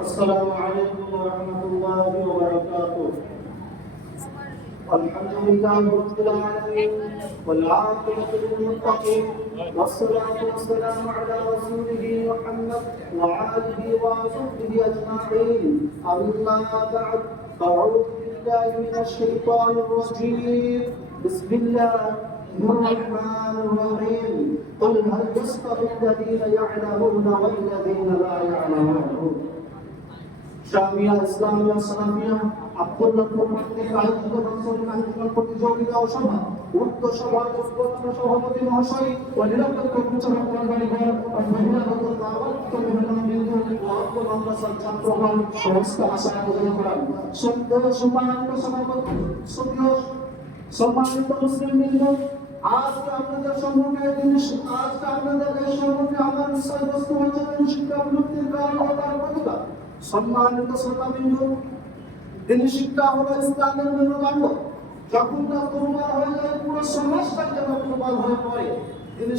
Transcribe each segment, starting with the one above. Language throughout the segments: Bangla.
السلام عليكم ورحمة الله وبركاته. الحمد لله رب العالمين والعاقبة للمتقين والصلاة والسلام على رسوله محمد وآله وصحبه أجمعين. أما بعد أعوذ بالله من الشيطان الرجيم. بسم الله. الرحمن الرحيم قل هل يستوي الذين يعلمون والذين لا يعلمون জামিয়া ইসলামিয়া সালামিয়া আব্দুল্লাহপুর কর্তৃক আয়োজিত বছরের আয়োজন প্রতিযোগিতা ও সভা উক্ত সভার উদ্বোধন সভাপতি মহাশয় ও নিরাপত্তা কর্মচারী কর্মচারীগণ ও বহিরাগত দাওয়াত মেহমানবৃন্দ ও অজ্ঞ মাদ্রাসার ছাত্রগণ সমস্ত আশা প্রদান করেন সদ্য সম্মানিত সভাপতি সদ্য সম্মানিত মুসলিম বৃন্দ আজকে আপনাদের সম্মুখে আজকে আপনাদের সম্মুখে আমার বিষয়বস্তু হচ্ছে শিক্ষা বিলুপ্তির কারণ ও তার প্রতিবাদ সম্মানিত শ্রোতাবিন্দু তিনি শিক্ষা হলো ইসলামের মেরুদণ্ড। যখন তা দুর্বল হয়ে যায়, পুরো সমাজটা যেন দুর্বল হয়ে পড়ে।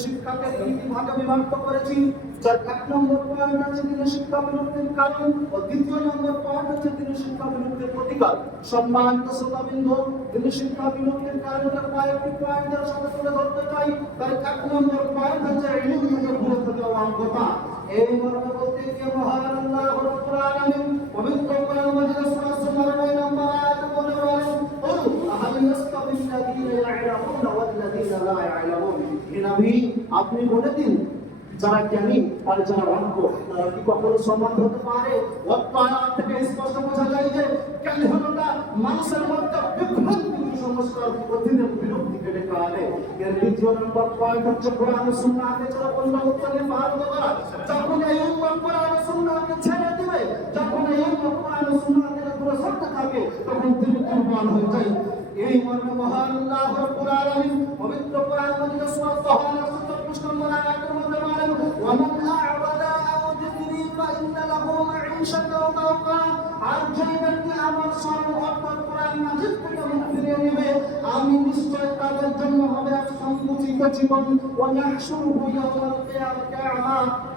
শিক্ষাকে তিনটি ভাগে বিভক্ত করেছি যার এক নম্বর পয়েন্ট আছে তিনি শিক্ষা বিলুপ্তির কারণ ও দ্বিতীয় নম্বর পয়েন্ট হচ্ছে তিনি শিক্ষা বিলুপ্তির প্রতিকার। সম্মানিত শ্রোতাবিন্দু, তিনি শিক্ষা বিলুপ্তির কারণের কয়েকটি পয়েন্টের সাথে তুলে ধরতে চাই। তার এক নম্বর পয়েন্ট হচ্ছে ইলম থেকে ভুলে থেকে অজ্ঞতা এই মর্মে বলতে গিয়ে মহান আল্লাহ পবিত্র কোরআন মাজিদ সূরা 99 নবী আপনি বলে দিন, যারা জ্ঞানী আর যারা অজ্ঞ তারা কি কখনো সমান হতে পারে? থেকে স্পষ্ট বোঝা যায় যে জ্ঞানী মানুষের মধ্যে বিভ্রান্তি কুসংস্কার অধীনে বিরক্তি ডেকে আনে এর দ্বিতীয় নম্বর পয়েন্ট হচ্ছে কোরআন সুন্নাহকে যারা অন্য উত্তরে পালন করা যখন এই উম্মত কোরআন সুন্নাহকে ছেড়ে দিবে, যখন এই উম্মত কোরআন পুরো সত্য থাকে, তখন তিনি কুরবান হয়ে যায়। এই মর্মে মহান আল্লাহ রাব্বুল আলামিন পবিত্র কোরআন মাজিদ সূরা তাহা 77 নম্বর আয়াতের মধ্যে বলেন ওয়ামান আ'বাদা আও যিকরি ফাইন্না লাহু মাঈশাতাও দাওকা আর যে ব্যক্তি আমার স্মরণ কোরআন মাজিদ থেকে মুখ ফিরিয়ে আমি নিশ্চয় তাদের জন্য হবে এক সংকুচিত জীবন। ওয়া নাহশুরুহু ইয়াওমাল কিয়ামাতি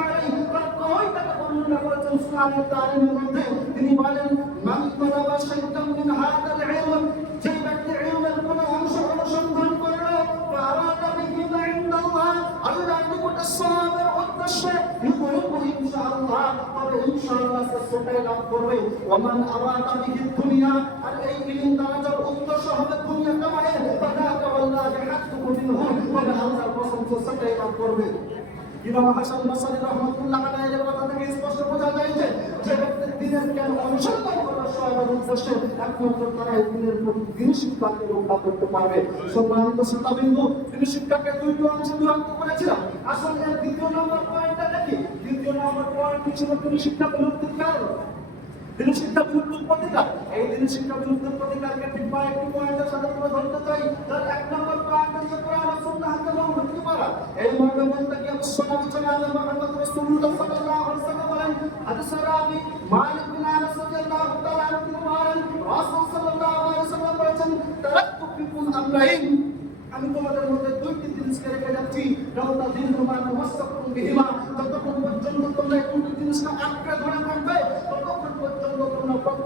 করেছেন সুনানে তারিমের মধ্যে তিনি বলেন, মান তালাবা শাইতান মিন হাদাল ইলম যে ব্যক্তি ইলমের কোন অংশ অনুসন্ধান করল, ফারাদা বিহি ইনদাল্লাহ, আল্লাহর নিকটে সওয়াবের উদ্দেশ্যে ইউকরিবু ইনশাআল্লাহ, তবে ইনশাআল্লাহ সে সেটাই লাভ করবে। ওমান আরাদা বিহি দুনিয়া, আর এই ইলম দ্বারা উদ্দেশ্য হবে দুনিয়া কামায়ে ফাদাকা ওয়াল্লাহি হাক্কুহু মিনহু, তবে আল্লাহর প্রশংসা সেটাই লাভ করবে। ইমাম হাসান বসরি রহমাতুল্লাহ আলাইহির কথা থেকে স্পষ্ট দিনের জ্ঞান অনুসন্ধান করার সহায়তা উদ্দেশ্যে একমাত্র তারা এই দিনের দিন শিক্ষাকে রক্ষা করতে পারবে। সম্মানিত শ্রোতাবিন্দু, তিনি শিক্ষাকে দুইটি অংশে বিভক্ত দ্বিতীয় নম্বর পয়েন্ট ছিল তিনি শিক্ষা বিলুপ্তির কারণ। তিনি শিক্ষা বিলুপ্তির প্রতিকার। এই তিনি শিক্ষা বিলুপ্তির প্রতিকারকে ঠিক কয়েকটি পয়েন্টের সাথে তুলে ধরতে চাই তার এক নম্বর পয়েন্ট হচ্ছে কোরআন ও সুন্নাহকে লঙ্ঘন করা এই মর্মে বলতে গিয়ে বিশ্বনবী জনাবে মুহাম্মদ রাসূলুল্লাহ সাল্লাল্লাহু আলাইহি ওয়াসাল্লাম বলেন, হাদিস রাবি মালিক বিন আনাস রাদিয়াল্লাহু তাআলা আনহু বলেন, রাসূল সাল্লাল্লাহু আলাইহি ওয়াসাল্লাম বলেছেন তারাক্তু ফিকুম আমরাইন। আমি তোমাদের মধ্যে তোমার মুসাফুন বিহিমা ততক্ষণ পর্যন্ত তোমরা এই জিনিসটা আটকে ধরে থাকবে ততক্ষণ পর্যন্ত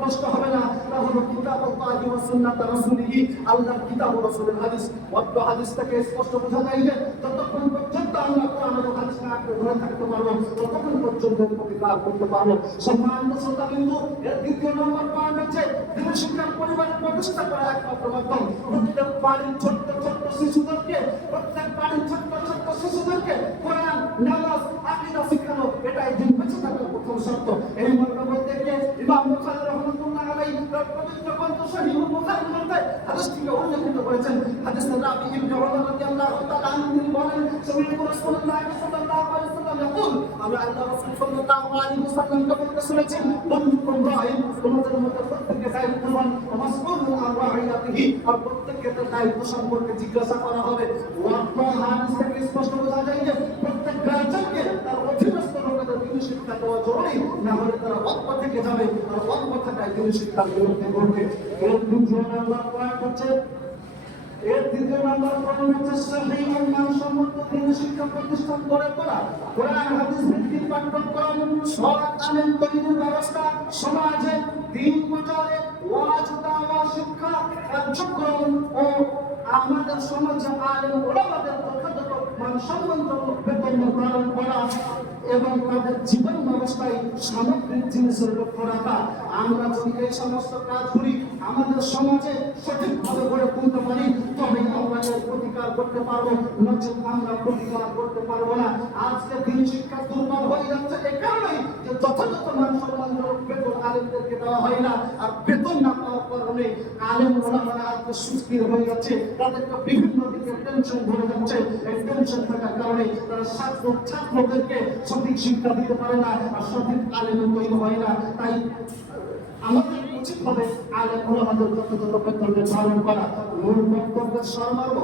পথভ্রষ্ট হবে না। তা হলো কিতাব আল্লাহি ওয়া সুন্নাত রাসূলিহি, আল্লাহর কিতাব ও রাসূলের হাদিস। ওয়াক্ত হাদিস থেকে স্পষ্ট বোঝা যায় যে ততক্ষণ পর্যন্ত আমরা কোরআন এবং হাদিসকে আটকে ধরে থাকতে পারব, ততক্ষণ পর্যন্ত প্রতিকার করতে পারব। সম্মানিত শ্রোতা বিন্দু, এর দ্বিতীয় নম্বর পয়েন্ট হচ্ছে দিন শিক্ষার পরিবার প্রতিষ্ঠা করা একমাত্র মাধ্যম। প্রত্যেক বাড়ির ছোট্ট ছোট্ট শিশুদেরকে, প্রত্যেক বাড়ির ছোট্ট ছোট্ট শিশুদেরকে কোরআন, নামাজ, আকীদা এটাই দিন বেঁচে থাকার প্রথম শর্ত। এই বলতে গিয়ে ইমাম বুখারী রাহমাতুল্লাহ আলাইহি তার পবিত্র গ্রন্থ সহিহ বুখারীর মধ্যে হাদিসটিকে উল্লেখিত করেছেন, হাদিস রাবি ইবনে উমর রাদিয়াল্লাহু তাআলা আনহু তিনি বলেন সমিআতু রাসূলুল্লাহ সাল্লাল্লাহু আলাইহি ওয়াসাল্লাম ইয়াকুল, আমরা আল্লাহ রাসূল সাল্লাল্লাহু আলাইহি ওয়াসাল্লামকে বলতে শুনেছি বন্ধুকুম রাইন তোমাদের মধ্যে প্রত্যেককে দায়িত্ববান মাসউলুন আন রাইয়াতিহি আর প্রত্যেককে তার দায়িত্ব সম্পর্কে জিজ্ঞাসা করা হবে। ওয়াক্তা হাদিস থেকে স্পষ্ট বোঝা যায় যে প্রত্যেক গার্জেনকে তার অধীনস্থ লোকেদের দিন শিক্ষা দেওয়া জরুরি না হলে তারা অল্প থেকে যাবে আর অল্প থাকায় দিন শিক্ষার বিরুদ্ধে ঘটবে এর দ্বিতীয় নাম্বার সমাজে দিন প্রচারে শিক্ষা কার্যক্রম ও আমাদের সমাজে আলেম মানসম্মত বেতন করা এবং তাদের জীবন ব্যবস্থায় সামগ্রিক জিনিসের লক্ষ্য রাখা। আমরা যদি এই সমস্ত কাজ করি আমাদের সমাজে সঠিকভাবে গড়ে তুলতে পারি তবে আমরা প্রতিকার করতে পারব। নচেত আমরা প্রতিকার করতে পারব না। আজকে দিন শিক্ষা দুর্বল হয়ে যাচ্ছে এ কারণেই যে যথাযথ মান সম্মানজনক বেতন আলেমদেরকে দেওয়া হয় না। আর বেতন না কারণে আলেম ওলামারা আজকে সুস্থির হয়ে যাচ্ছে। তাদেরকে বিভিন্ন দিকে টেনশন ধরে যাচ্ছে। এই টেনশন থাকার কারণে তারা ছাত্র ছাত্রদেরকে সঠিক শিক্ষা দিতে পারে না আর সঠিক আলেম তৈরি হয় না। তাই আমাদের উচিত হবে আলেম ওলামাদের যথাযথ বেতন নির্ধারণ করা। মূল বক্তব্যের সরমার্গ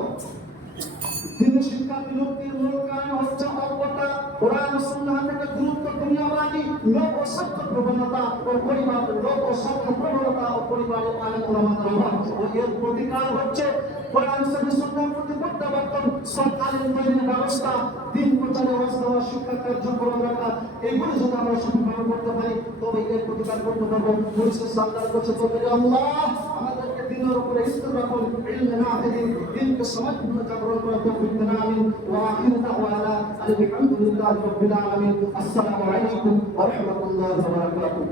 দিন শিক্ষা বিলুপ্তির মূল কারণ হচ্ছে অজ্ঞতা কোরআন সুন্নাহ থেকে গুরুত্ব দুনিয়াবাদী লোক ও সত্য প্রবণতা ও পরিবার, লোক ও সত্য প্রবণতা ও পরিবারের আলেম ওলামাদের অভাব ও এর প্রতিকার হচ্ছে কোরআন সঙ্গে সুন্নাহ প্রতি প্রত্যাবর্তন আলেম তৈরির ব্যবস্থা, দিন প্রচারে বাস্তব শিক্ষা কার্যক্রম রাখা এইগুলি যদি আমরা সঠিকভাবে করতে পারি, তবে এর প্রতিকার করতে পারব। পরিশেষ আল্লাহর কাছে আল্লাহ إنه يستبرق العلم نافذ إن قسمته تبرك في التنام وآخر دعوانا أن الحمد لله رب العالمين السلام عليكم ورحمة الله وبركاته.